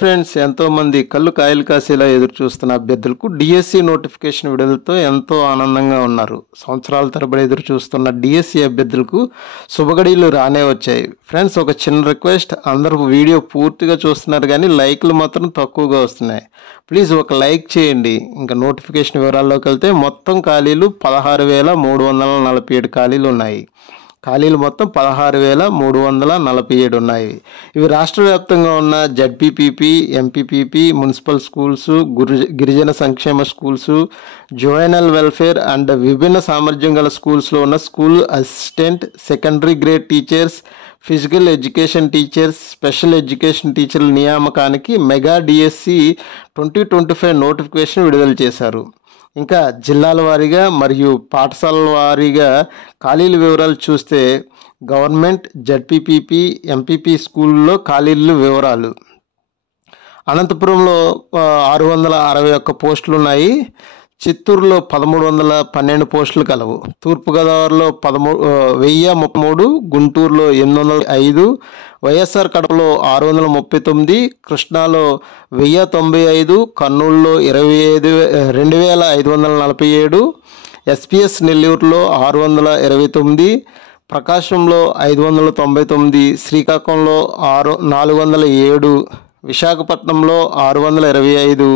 Friends, ఎంతో మంది కళ్ళు కాయలు కాసేలా ఎదురు చూస్తున్న అభ్యర్థులకు డిఎస్సి నోటిఫికేషన్ విడుదలతో ఎంతో ఆనందంగా ఉన్నారు. సంవత్సరాల తరబడి ఎదురు చూస్తున్న డిఎస్సి అభ్యర్థులకు శుభగడియలు రానే వచ్చాయి. ఫ్రెండ్స్, ఒక చిన్న రిక్వెస్ట్, అందరూ వీడియో పూర్తిగా చూస్తున్నారు కానీ లైక్లు మాత్రం తక్కువగా వస్తున్నాయి. ప్లీజ్ ఒక లైక్ చేయండి. ఇంకా నోటిఫికేషన్ వివరాల్లోకి వెళ్తే మొత్తం ఖాళీలు 16,347 ఖాళీలు ఉన్నాయి. ఖాళీలు మొత్తం 16,347 ఉన్నాయి. ఇవి రాష్ట్ర వ్యాప్తంగా ఉన్న జడ్పీపీపీ, ఎంపీపీపీ, మున్సిపల్ స్కూల్స్, గిరిజన సంక్షేమ స్కూల్స్, జోయనల్ వెల్ఫేర్ అండ్ విభిన్న సామర్థ్యం గల స్కూల్స్లో ఉన్న school assistant, secondary grade teachers, physical education teachers, special education టీచర్ల నియామకానికి మెగా డిఎస్సి 2025 నోటిఫికేషన్ విడుదల చేశారు. ఇంకా జిల్లాల వారీగా మరియు పాఠశాలల వారీగా ఖాళీల వివరాలు చూస్తే గవర్నమెంట్, జడ్పీపీపీ, ఎంపీపీ స్కూల్లో ఖాళీల వివరాలు. అనంతపురంలో 661 పోస్టులు ఉన్నాయి. చిత్తూరులో 1,312 పోస్టులు కలవు. తూర్పుగోదావరిలో 1033, గుంటూరులో 805, వైఎస్ఆర్ కడపలో 639, కృష్ణాలో 1095, కర్నూలులో 2,547, ఎస్పీఎస్ నెల్లూరులో 629, ప్రకాశంలో 599, శ్రీకాకుళంలో 407, విశాఖపట్నంలో 625,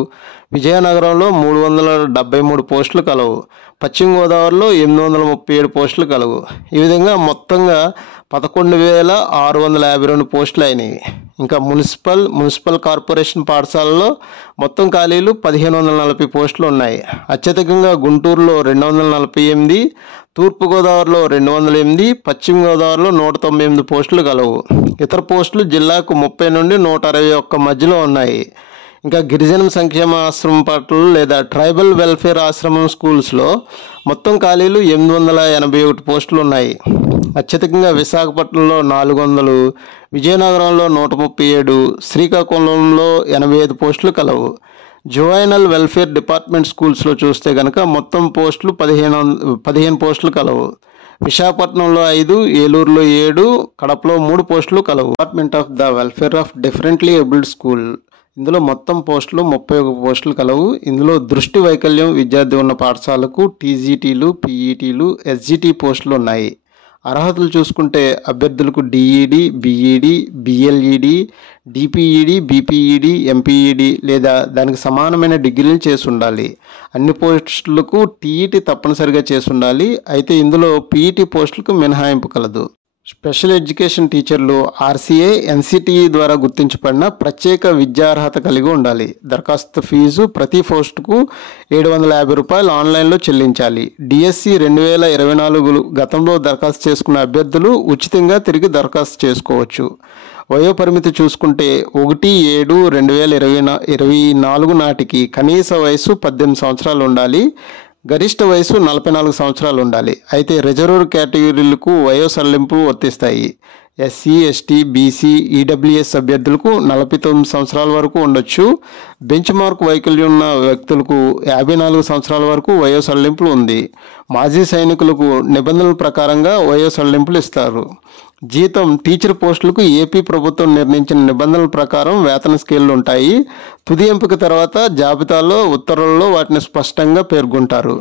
విజయనగరంలో 373 పోస్టులు కలవు. పశ్చిమ గోదావరిలో 837 పోస్టులు కలవు. ఈ విధంగా మొత్తంగా 11,652 పోస్టులు అయినాయి. ఇంకా మున్సిపల్ కార్పొరేషన్ పాఠశాలలో మొత్తం ఖాళీలు 1,540 పోస్టులు ఉన్నాయి. అత్యధికంగా గుంటూరులో 248, తూర్పుగోదావరిలో 208, పశ్చిమ గోదావరిలో 198 పోస్టులు కలవు. ఇతర పోస్టులు జిల్లాకు 30 నుండి 161 మధ్యలో ఉన్నాయి. ఇంకా గిరిజన సంక్షేమ ఆశ్రమం పాఠశాలలు లేదా ట్రైబల్ వెల్ఫేర్ ఆశ్రమం స్కూల్స్లో మొత్తం ఖాళీలు 881 పోస్టులు ఉన్నాయి. అత్యధికంగా విశాఖపట్నంలో 400, విజయనగరంలో 137, శ్రీకాకుళంలో 85 పోస్టులు కలవు. జోయనల్ వెల్ఫేర్ డిపార్ట్మెంట్ స్కూల్స్లో చూస్తే కనుక మొత్తం పోస్టులు 15 పోస్టులు కలవు. విశాఖపట్నంలో 5, ఏలూరులో 7, కడపలో 3 పోస్టులు కలవు. Department of the welfare of differently abled school, ఇందులో మొత్తం పోస్టులు 31 పోస్టులు కలవు. ఇందులో దృష్టి వైకల్యం విద్యార్థి ఉన్న పాఠశాలకు టీజీటీలు, పీఈటీలు, ఎస్జిటి పోస్టులు ఉన్నాయి. అర్హతలు చూసుకుంటే అభ్యర్థులకు DEd, BEd, BLEd, DPEd, BPEd, MPEd లేదా దానికి సమానమైన డిగ్రీలు చేసి ఉండాలి. అన్ని పోస్టులకు టీఈటీ తప్పనిసరిగా చేసి ఉండాలి. అయితే ఇందులో పీఈటీ పోస్టులకు మినహాయింపు కలదు. స్పెషల్ ఎడ్యుకేషన్ టీచర్లు ఆర్సీఏ, ఎన్సిటిఈ ద్వారా గుర్తించబడిన ప్రత్యేక విద్యార్హత కలిగి ఉండాలి. దరఖాస్తు ఫీజు ప్రతి పోస్టుకు 750 రూపాయలు ఆన్లైన్లో చెల్లించాలి. డిఎస్సి 2024 గతంలో దరఖాస్తు చేసుకున్న అభ్యర్థులు ఉచితంగా తిరిగి దరఖాస్తు చేసుకోవచ్చు. వయోపరిమితి చూసుకుంటే 1/7/2024 నాటికి కనీస వయసు 18 సంవత్సరాలు ఉండాలి. గరిష్ట వయసు 44 సంవత్సరాలు ఉండాలి. అయితే రిజర్వ్డ్ కేటగిరీలకు వయో సడలింపు వర్తిస్తాయి. ఎస్సీ, ఎస్టీ, బీసీ, ఈడబ్ల్యూఎస్ అభ్యర్థులకు 49 సంవత్సరాల వరకు ఉండొచ్చు. బెంచ్ మార్క్ వైకల్యం ఉన్న వ్యక్తులకు 54 సంవత్సరాల వరకు వయో సడలింపులు ఉంది. మాజీ సైనికులకు నిబంధనల ప్రకారంగా వయో సడలింపులు ఇస్తారు. జీతం టీచర్ పోస్టులకు ఏపీ ప్రభుత్వం నిర్ణయించిన నిబంధనల ప్రకారం వేతన స్కేళ్లు ఉంటాయి. తుది ఎంపిక తర్వాత జాబితాలో ఉత్తర్వుల్లో వాటిని స్పష్టంగా పేర్కొంటారు.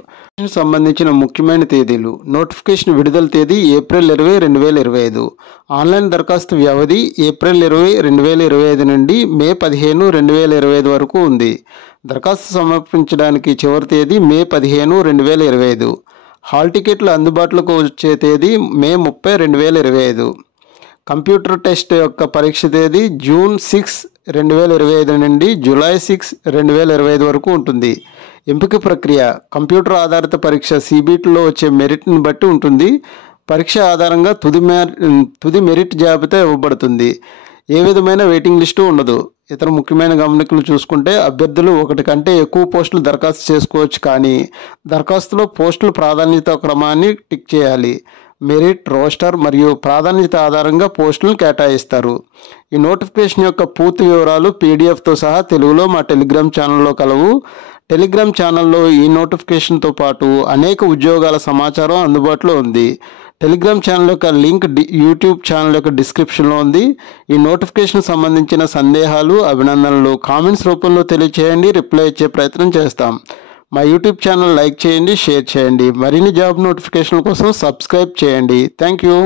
సంబంధించిన ముఖ్యమైన తేదీలు: నోటిఫికేషన్ విడుదల తేదీ ఏప్రిల్ 20, 2025. ఆన్లైన్ దరఖాస్తు వ్యవధి ఏప్రిల్ 20, 2025 నుండి మే 15, 2025 వరకు ఉంది. దరఖాస్తు సమర్పించడానికి చివరి తేదీ మే 15, 2025. హాల్ టికెట్లు అందుబాటులోకి వచ్చే తేదీ మే 30, 2025. కంప్యూటర్ టెస్ట్ యొక్క పరీక్ష తేదీ జూన్ 6, 2025 నుండి జూలై 6, 2025 వరకు ఉంటుంది. ఎంపిక ప్రక్రియ: కంప్యూటర్ ఆధారిత పరీక్ష సిబిటిలో వచ్చే మెరిట్ని బట్టి ఉంటుంది. పరీక్ష ఆధారంగా తుది మెరిట్ జాబితా ఇవ్వబడుతుంది. ఏ విధమైన వెయిటింగ్ లిస్టు ఉండదు. ఇతర ముఖ్యమైన గమనికలు చూసుకుంటే అభ్యర్థులు 1 కంటే ఎక్కువ పోస్టులు దరఖాస్తు చేసుకోవచ్చు, కానీ దరఖాస్తులో పోస్టుల ప్రాధాన్యత క్రమాన్ని టిక్ చేయాలి. మెరిట్, రోస్టర్ మరియు ప్రాధాన్యత ఆధారంగా పోస్టులను కేటాయిస్తారు. ఈ నోటిఫికేషన్ యొక్క పూర్తి వివరాలు పీడిఎఫ్తో సహా తెలుగులో మా టెలిగ్రామ్ ఛానల్లో కలవు. టెలిగ్రామ్ ఛానల్లో ఈ నోటిఫికేషన్తో పాటు అనేక ఉద్యోగాల సమాచారం అందుబాటులో ఉంది. టెలిగ్రామ్ ఛానల్ యొక్క లింక్ యూట్యూబ్ ఛానల్ యొక్క డిస్క్రిప్షన్లో ఉంది. ఈ నోటిఫికేషన్ సంబంధించిన సందేహాలు, అభినందనలు కామెంట్స్ రూపంలో తెలియచేయండి. రిప్లై ఇచ్చే ప్రయత్నం చేస్తాం. మా యూట్యూబ్ ఛానల్ లైక్ చేయండి, షేర్ చేయండి. మరిన్ని జాబ్ నోటిఫికేషన్ల కోసం సబ్స్క్రైబ్ చేయండి. Thank you.